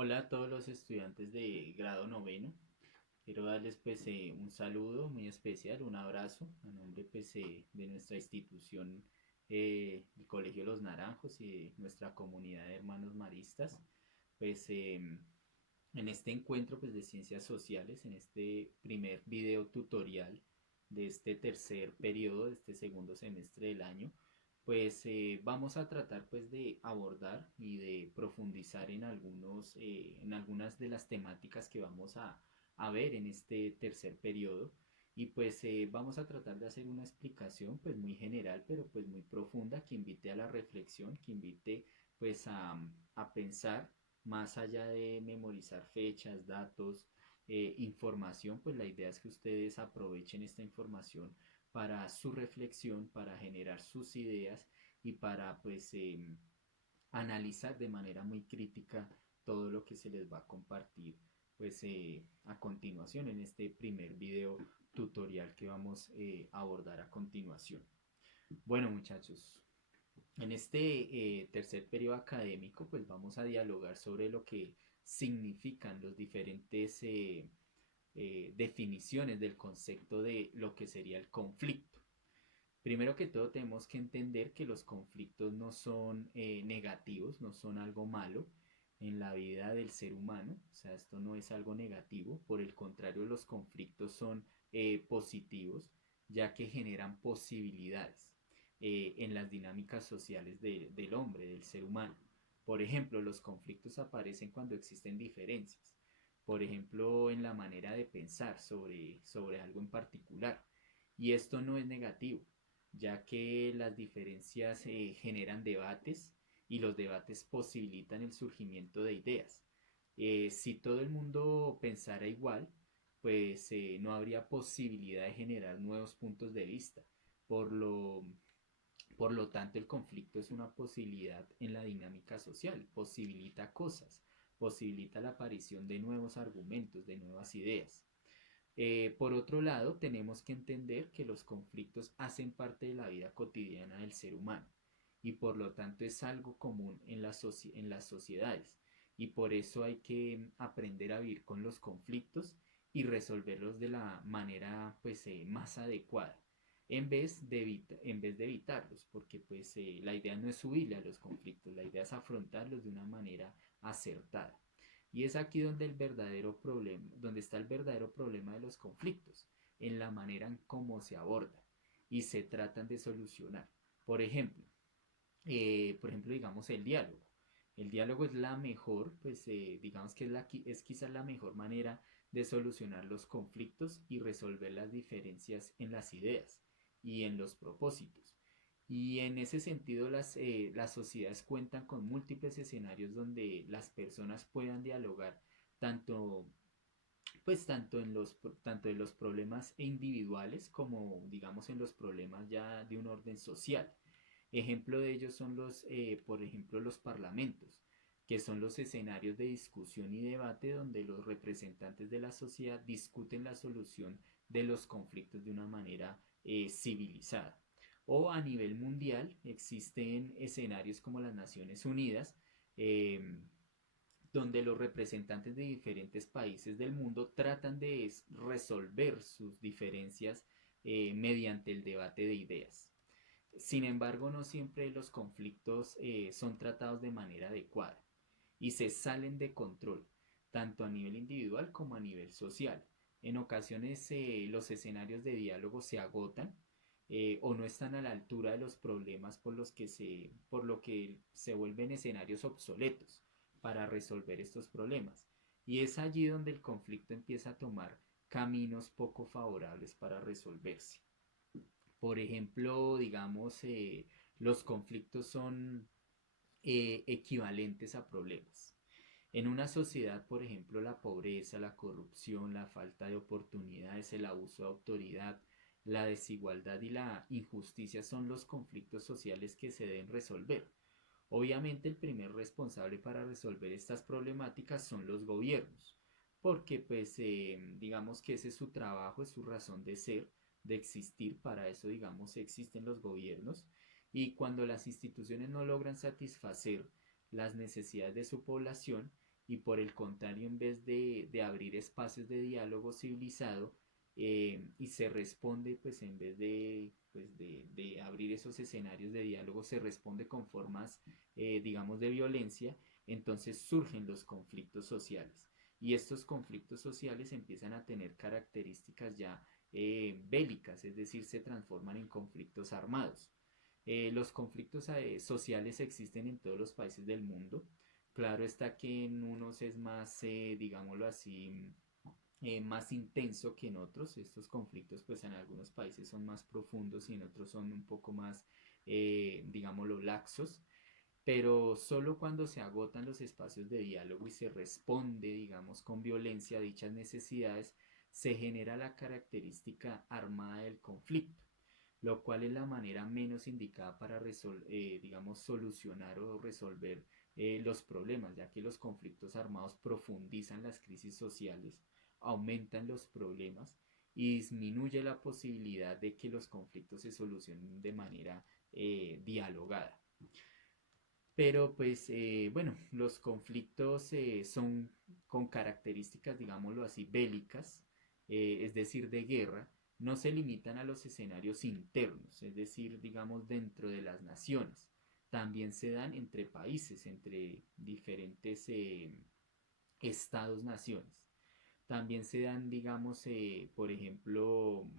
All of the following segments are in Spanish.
Hola a todos los estudiantes de grado noveno. Quiero darles un saludo muy especial, un abrazo a nombre de nuestra institución, el Colegio Los Naranjos y de nuestra comunidad de hermanos maristas. Pues en este encuentro de ciencias sociales, en este primer video tutorial de este tercer periodo, de este segundo semestre del año, vamos a tratar de abordar y de profundizar en algunas de las temáticas que vamos a ver en este tercer periodo. Y vamos a tratar de hacer una explicación muy general, pero muy profunda, que invite a la reflexión, que invite a pensar más allá de memorizar fechas, datos, información. Pues la idea es que ustedes aprovechen esta información para su reflexión, para generar sus ideas y para analizar de manera muy crítica todo lo que se les va a compartir a continuación en este primer video tutorial que vamos a abordar a continuación. Bueno, muchachos, en este tercer periodo académico vamos a dialogar sobre lo que significan los diferentes definiciones del concepto de lo que sería el conflicto. Primero que todo tenemos que entender que los conflictos no son negativos, no son algo malo en la vida del ser humano. O sea, esto no es algo negativo, por el contrario, los conflictos son positivos, ya que generan posibilidades en las dinámicas sociales del hombre, del ser humano. Por ejemplo, los conflictos aparecen cuando existen diferencias. Por ejemplo, en la manera de pensar sobre algo en particular. Y esto no es negativo, ya que las diferencias generan debates y los debates posibilitan el surgimiento de ideas. Si todo el mundo pensara igual, no habría posibilidad de generar nuevos puntos de vista. Por lo, por lo tanto, el conflicto es una posibilidad en la dinámica social, posibilita cosas, posibilita la aparición de nuevos argumentos, de nuevas ideas. Por otro lado, tenemos que entender que los conflictos hacen parte de la vida cotidiana del ser humano y por lo tanto es algo común en las sociedades, y por eso hay que aprender a vivir con los conflictos y resolverlos de la manera más adecuada en vez de evitarlos, porque la idea no es huirle a los conflictos, la idea es afrontarlos de una manera acertada. Y es aquí donde donde está el verdadero problema de los conflictos, en la manera en cómo se abordan y se tratan de solucionar. Por ejemplo, digamos el diálogo. El diálogo es la mejor, digamos que es quizás la mejor manera de solucionar los conflictos y resolver las diferencias en las ideas y en los propósitos. Y en ese sentido, las sociedades cuentan con múltiples escenarios donde las personas puedan dialogar tanto, tanto en los problemas individuales como, digamos, en los problemas ya de un orden social. Ejemplo de ellos son por ejemplo, los parlamentos, que son los escenarios de discusión y debate donde los representantes de la sociedad discuten la solución de los conflictos de una manera civilizada. O a nivel mundial existen escenarios como las Naciones Unidas, eh, donde los representantes de diferentes países del mundo tratan de resolver sus diferencias mediante el debate de ideas. Sin embargo, no siempre los conflictos son tratados de manera adecuada y se salen de control, tanto a nivel individual como a nivel social. En ocasiones los escenarios de diálogo se agotan o no están a la altura de los problemas por lo que se vuelven escenarios obsoletos para resolver estos problemas. Y es allí donde el conflicto empieza a tomar caminos poco favorables para resolverse. Por ejemplo, digamos, los conflictos son equivalentes a problemas. En una sociedad, por ejemplo, la pobreza, la corrupción, la falta de oportunidades, el abuso de autoridad, la desigualdad y la injusticia son los conflictos sociales que se deben resolver. Obviamente el primer responsable para resolver estas problemáticas son los gobiernos, porque digamos que ese es su trabajo, es su razón de ser, de existir. Para eso digamos existen los gobiernos, y cuando las instituciones no logran satisfacer las necesidades de su población, y por el contrario, en vez de abrir espacios de diálogo civilizado, y se responde, pues en vez de abrir esos escenarios de diálogo, se responde con formas, digamos, de violencia, entonces surgen los conflictos sociales. Y estos conflictos sociales empiezan a tener características ya bélicas, es decir, se transforman en conflictos armados. Los conflictos sociales existen en todos los países del mundo. Claro está que en unos es más, digámoslo así, más intenso que en otros. Estos conflictos, pues en algunos países son más profundos y en otros son un poco más, digámoslo, laxos. Pero solo cuando se agotan los espacios de diálogo y se responde, digamos, con violencia a dichas necesidades, se genera la característica armada del conflicto, lo cual es la manera menos indicada para digamos, solucionar o resolver los problemas, ya que los conflictos armados profundizan las crisis sociales, aumentan los problemas y disminuye la posibilidad de que los conflictos se solucionen de manera dialogada. Pero pues bueno, los conflictos son con características, digámoslo así, bélicas, es decir, de guerra, no se limitan a los escenarios internos, es decir, digamos, dentro de las naciones. También se dan entre países, entre diferentes estados-naciones. También se dan, digamos, por ejemplo,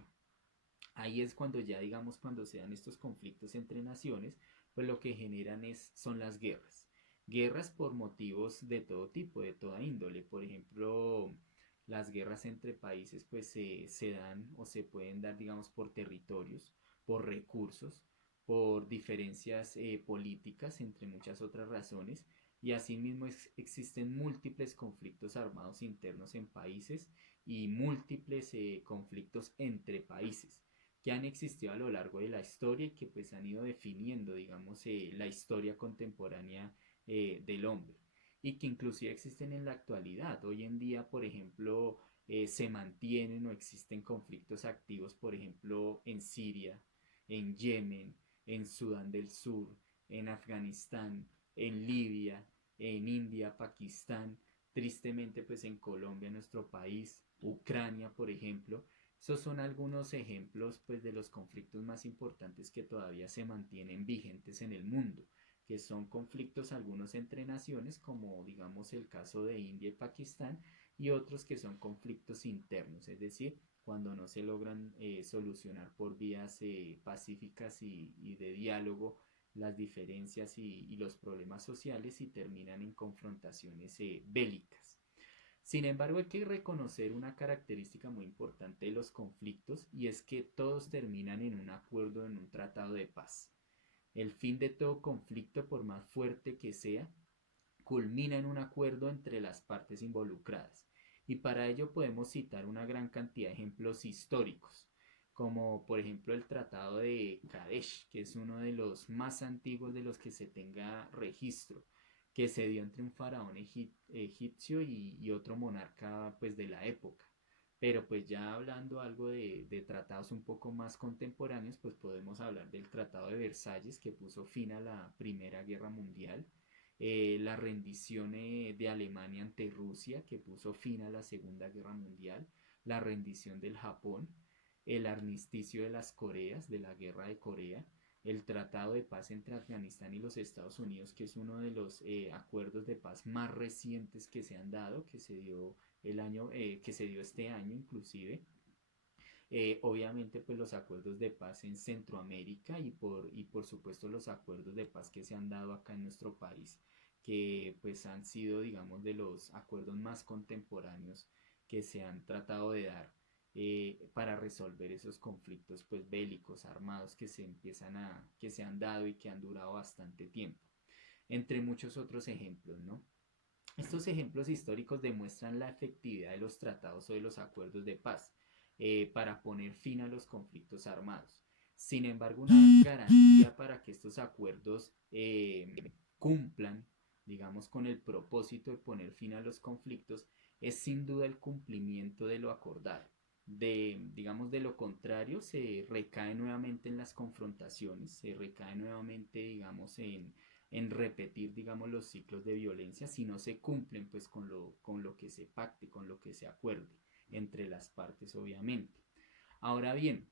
ahí es cuando ya, digamos, cuando se dan estos conflictos entre naciones, pues lo que generan son las guerras. Guerras por motivos de todo tipo, de toda índole. Por ejemplo, las guerras entre países pues se dan o se pueden dar, digamos, por territorios, por recursos, por diferencias políticas, entre muchas otras razones. Y asimismo existen múltiples conflictos armados internos en países y múltiples conflictos entre países que han existido a lo largo de la historia y que pues han ido definiendo, digamos, la historia contemporánea del hombre y que inclusive existen en la actualidad. Hoy en día, por ejemplo, se mantienen o existen conflictos activos, por ejemplo, en Siria, en Yemen, en Sudán del Sur, en Afganistán, en Libia, en India, Pakistán, tristemente pues en Colombia, nuestro país, Ucrania, por ejemplo. Esos son algunos ejemplos pues, de los conflictos más importantes que todavía se mantienen vigentes en el mundo, que son conflictos algunos entre naciones, como digamos el caso de India y Pakistán, y otros que son conflictos internos, es decir, cuando no se logran solucionar por vías pacíficas y de diálogo las diferencias y los problemas sociales y terminan en confrontaciones bélicas. Sin embargo, hay que reconocer una característica muy importante de los conflictos y es que todos terminan en un acuerdo, en un tratado de paz. El fin de todo conflicto, por más fuerte que sea, culmina en un acuerdo entre las partes involucradas. Y para ello podemos citar una gran cantidad de ejemplos históricos, como por ejemplo el Tratado de Kadesh, que es uno de los más antiguos de los que se tenga registro, que se dio entre un faraón egipcio y otro monarca pues de la época. Pero pues ya hablando algo de tratados un poco más contemporáneos, pues podemos hablar del Tratado de Versalles que puso fin a la Primera Guerra Mundial, la rendición de Alemania ante Rusia que puso fin a la Segunda Guerra Mundial, la rendición del Japón, el armisticio de las Coreas, de la Guerra de Corea, el Tratado de Paz entre Afganistán y los Estados Unidos, que es uno de los acuerdos de paz más recientes que se han dado, que se dio que se dio este año inclusive. Obviamente pues los acuerdos de paz en Centroamérica y por supuesto los acuerdos de paz que se han dado acá en nuestro país, que pues han sido digamos de los acuerdos más contemporáneos que se han tratado de dar para resolver esos conflictos pues bélicos armados que se han dado y que han durado bastante tiempo, entre muchos otros ejemplos, ¿no? Estos ejemplos históricos demuestran la efectividad de los tratados o de los acuerdos de paz para poner fin a los conflictos armados. Sin embargo, una garantía para que estos acuerdos cumplan, digamos, con el propósito de poner fin a los conflictos, es sin duda el cumplimiento de lo acordado. Digamos, de lo contrario, se recae nuevamente en las confrontaciones, se recae nuevamente, digamos, en en repetir, digamos, los ciclos de violencia si no se cumplen pues con lo que se pacte, con lo que se acuerde entre las partes, obviamente. Ahora bien,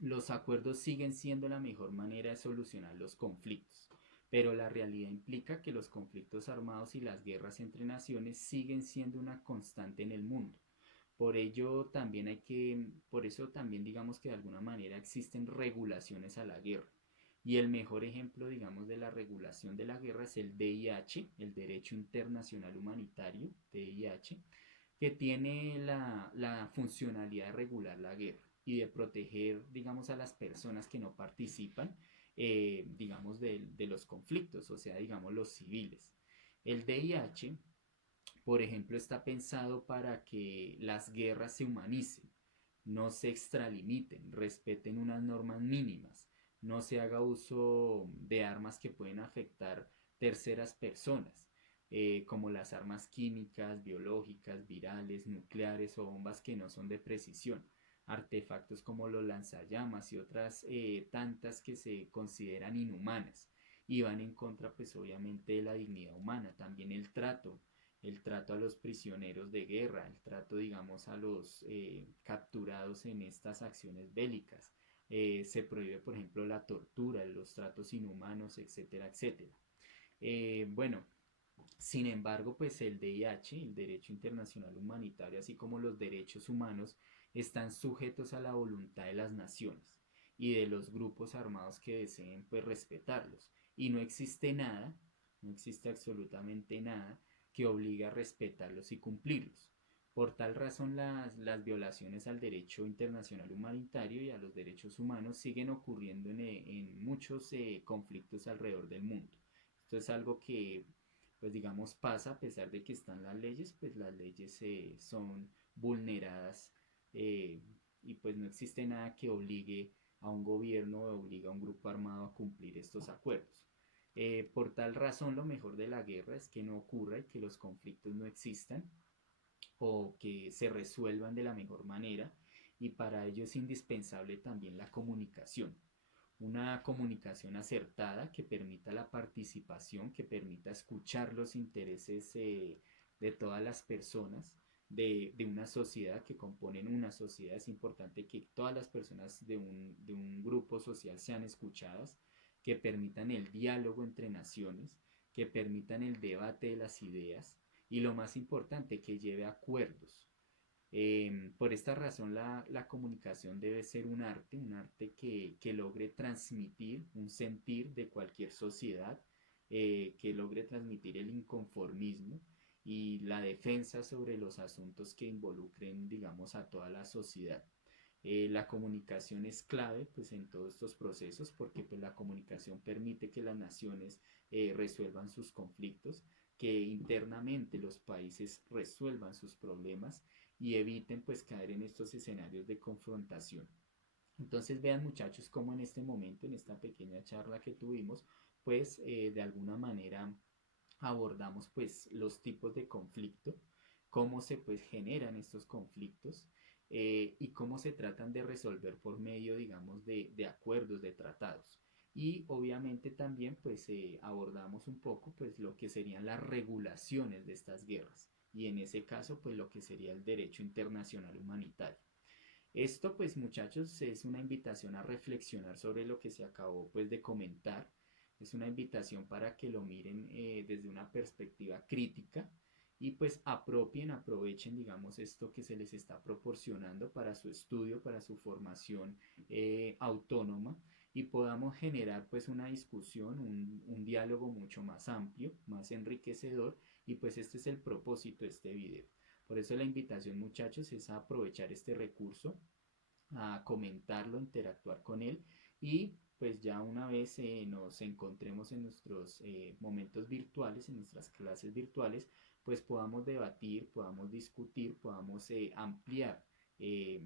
los acuerdos siguen siendo la mejor manera de solucionar los conflictos, pero la realidad implica que los conflictos armados y las guerras entre naciones siguen siendo una constante en el mundo. Por ello también por eso también digamos que de alguna manera existen regulaciones a la guerra. Y el mejor ejemplo, digamos, de la regulación de la guerra es el DIH, el Derecho Internacional Humanitario, DIH, que tiene la funcionalidad de regular la guerra y de proteger, digamos, a las personas que no participan, digamos, de los conflictos, o sea, digamos, los civiles. El DIH, por ejemplo, está pensado para que las guerras se humanicen, no se extralimiten, respeten unas normas mínimas, no se haga uso de armas que pueden afectar terceras personas, como las armas químicas, biológicas, virales, nucleares o bombas que no son de precisión, artefactos como los lanzallamas y otras tantas que se consideran inhumanas y van en contra pues obviamente de la dignidad humana, también el trato a los prisioneros de guerra, el trato, digamos, a los capturados en estas acciones bélicas. Se prohíbe, por ejemplo, la tortura, los tratos inhumanos, etcétera, etcétera. Bueno, sin embargo, pues el DIH, el Derecho Internacional Humanitario, así como los derechos humanos, están sujetos a la voluntad de las naciones y de los grupos armados que deseen pues respetarlos. Y no existe nada, no existe absolutamente nada que obligue a respetarlos y cumplirlos. Por tal razón, las violaciones al derecho internacional humanitario y a los derechos humanos siguen ocurriendo en muchos conflictos alrededor del mundo. Esto es algo que pues digamos pasa a pesar de que están las leyes, pues las leyes son vulneradas eh, y pues no existe nada que obligue a un gobierno o obligue a un grupo armado a cumplir estos acuerdos. Por tal razón, lo mejor de la guerra es que no ocurra y que los conflictos no existan o que se resuelvan de la mejor manera y para ello es indispensable también la comunicación, una comunicación acertada que permita la participación, que permita escuchar los intereses de todas las personas de una sociedad que componen una sociedad. Es importante que todas las personas de un grupo social sean escuchadas, que permitan el diálogo entre naciones, que permitan el debate de las ideas y lo más importante, que lleve a acuerdos. Por esta razón la comunicación debe ser un arte que logre transmitir un sentir de cualquier sociedad, que logre transmitir el inconformismo y la defensa sobre los asuntos que involucren, digamos, a toda la sociedad. La comunicación es clave pues, en todos estos procesos porque pues, la comunicación permite que las naciones resuelvan sus conflictos, que internamente los países resuelvan sus problemas y eviten pues caer en estos escenarios de confrontación. Entonces vean muchachos cómo en este momento, en esta pequeña charla que tuvimos, pues de alguna manera abordamos pues los tipos de conflicto, cómo se pues generan estos conflictos y cómo se tratan de resolver por medio digamos de acuerdos, de tratados. Y obviamente también pues abordamos un poco pues lo que serían las regulaciones de estas guerras y en ese caso pues lo que sería el derecho internacional humanitario. Esto pues muchachos es una invitación a reflexionar sobre lo que se acabó pues de comentar. Es una invitación para que lo miren desde una perspectiva crítica y pues aprovechen digamos esto que se les está proporcionando para su estudio, para su formación autónoma y podamos generar pues una discusión, un diálogo mucho más amplio, más enriquecedor y pues este es el propósito de este video. Por eso la invitación muchachos es a aprovechar este recurso, a comentarlo, interactuar con él y pues ya una vez nos encontremos en nuestros momentos virtuales, en nuestras clases virtuales, pues podamos debatir, podamos discutir, podamos ampliar eh,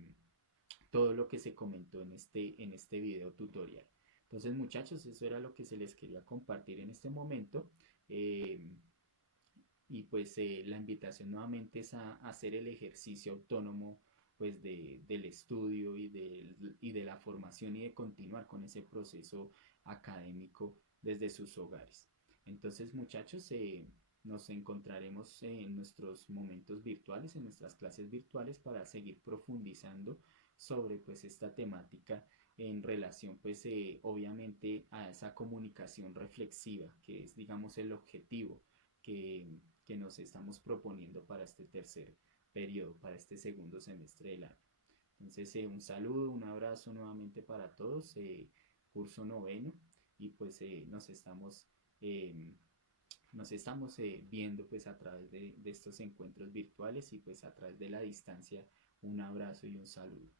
todo lo que se comentó en este video tutorial. Entonces muchachos, eso era lo que se les quería compartir en este momento. Eh, y pues la invitación nuevamente es a hacer el ejercicio autónomo pues del estudio y de la formación y de continuar con ese proceso académico desde sus hogares. Entonces, muchachos, nos encontraremos en nuestros momentos virtuales, en nuestras clases virtuales para seguir profundizando sobre pues esta temática en relación pues obviamente a esa comunicación reflexiva que es digamos el objetivo que, que nos estamos proponiendo para este tercer periodo, para este segundo semestre del año. Entonces, un saludo, un abrazo nuevamente para todos, curso noveno, y pues eh, nos estamos viendo pues a través de estos encuentros virtuales y pues a través de la distancia. Un abrazo y un saludo.